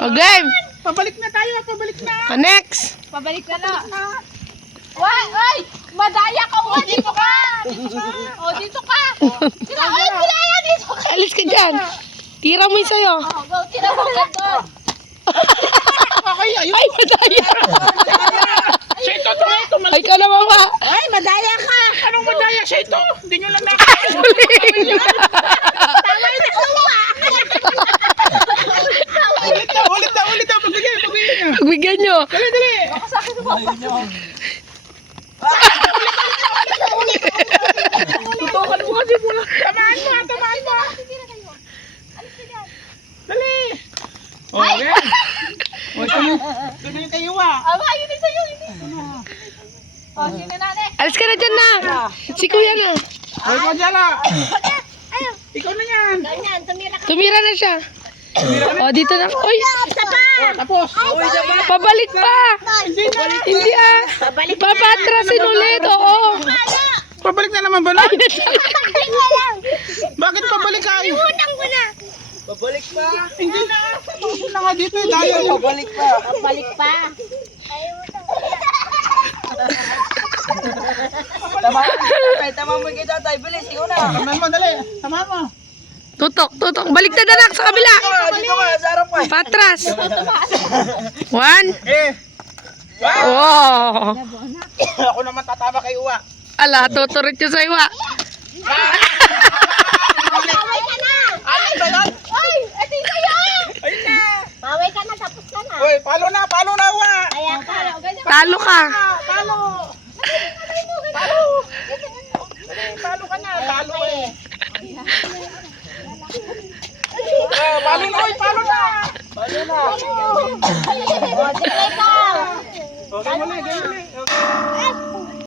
O, game. Pabalik na tayo, pabalik na. Next. Pabalik na na. Why? Madaya ka. O, dito ka. O, dito ka. Ay, kilala dito ka. Alis ka dyan. Tira mo yung sayo. O, go, tira mo ka doon. Okay, ayun. Ay, madaya. Siya ito, tumayo. Ay, ka na mama. Ay, madaya ka. Anong madaya siya ito? Hindi nyo lang nakakaya. Taway na uwa. Ulit na. Pagbigay niya. Pagbigyan nyo. Dali. Baka sa akin sumapa. Tutukan mo kasi muna. Tamaan mo. Dali. Okay. O, ito mo. Dali kayo Aba, yun yung sa'yo. O, sino na next? Alis ka na dyan na. Si kuya na. Ay, ko dyan na. Ikaw na yan. Ganyan, tumira ka. Tumira na siya. O, dito na. Uy, Tapos. pabalik pa. Hindi na. Hindi ah. Papatrasin ulit. Oo. Pabalik na naman ba na? Bakit pabalik ka? Utang ko na. Hindi na. Tapos na nga dito. Dahil. Balik pa. Tama mo kay tatay, bilis, ikaw na. Tamaan mo, dali. Tamaan mo. Tutok. Balik na danak sa kabila. Dito ka, sa harap ka. Patras. 1. Eh. Wow. Ako naman tatama kay Uwa. Ala, tuturit yung sa iwa. Paway ka na. Ayun ba yan? Ay, ito yung sa'yo. Ayun na. Paway ka na, tapos ka na. Uy, palo na, Uwa. Kaya ka. Talo ka. Palo. Palo ka na. Palo eh. Palo na, uy, palo na. O, sige ka. Okay, muli.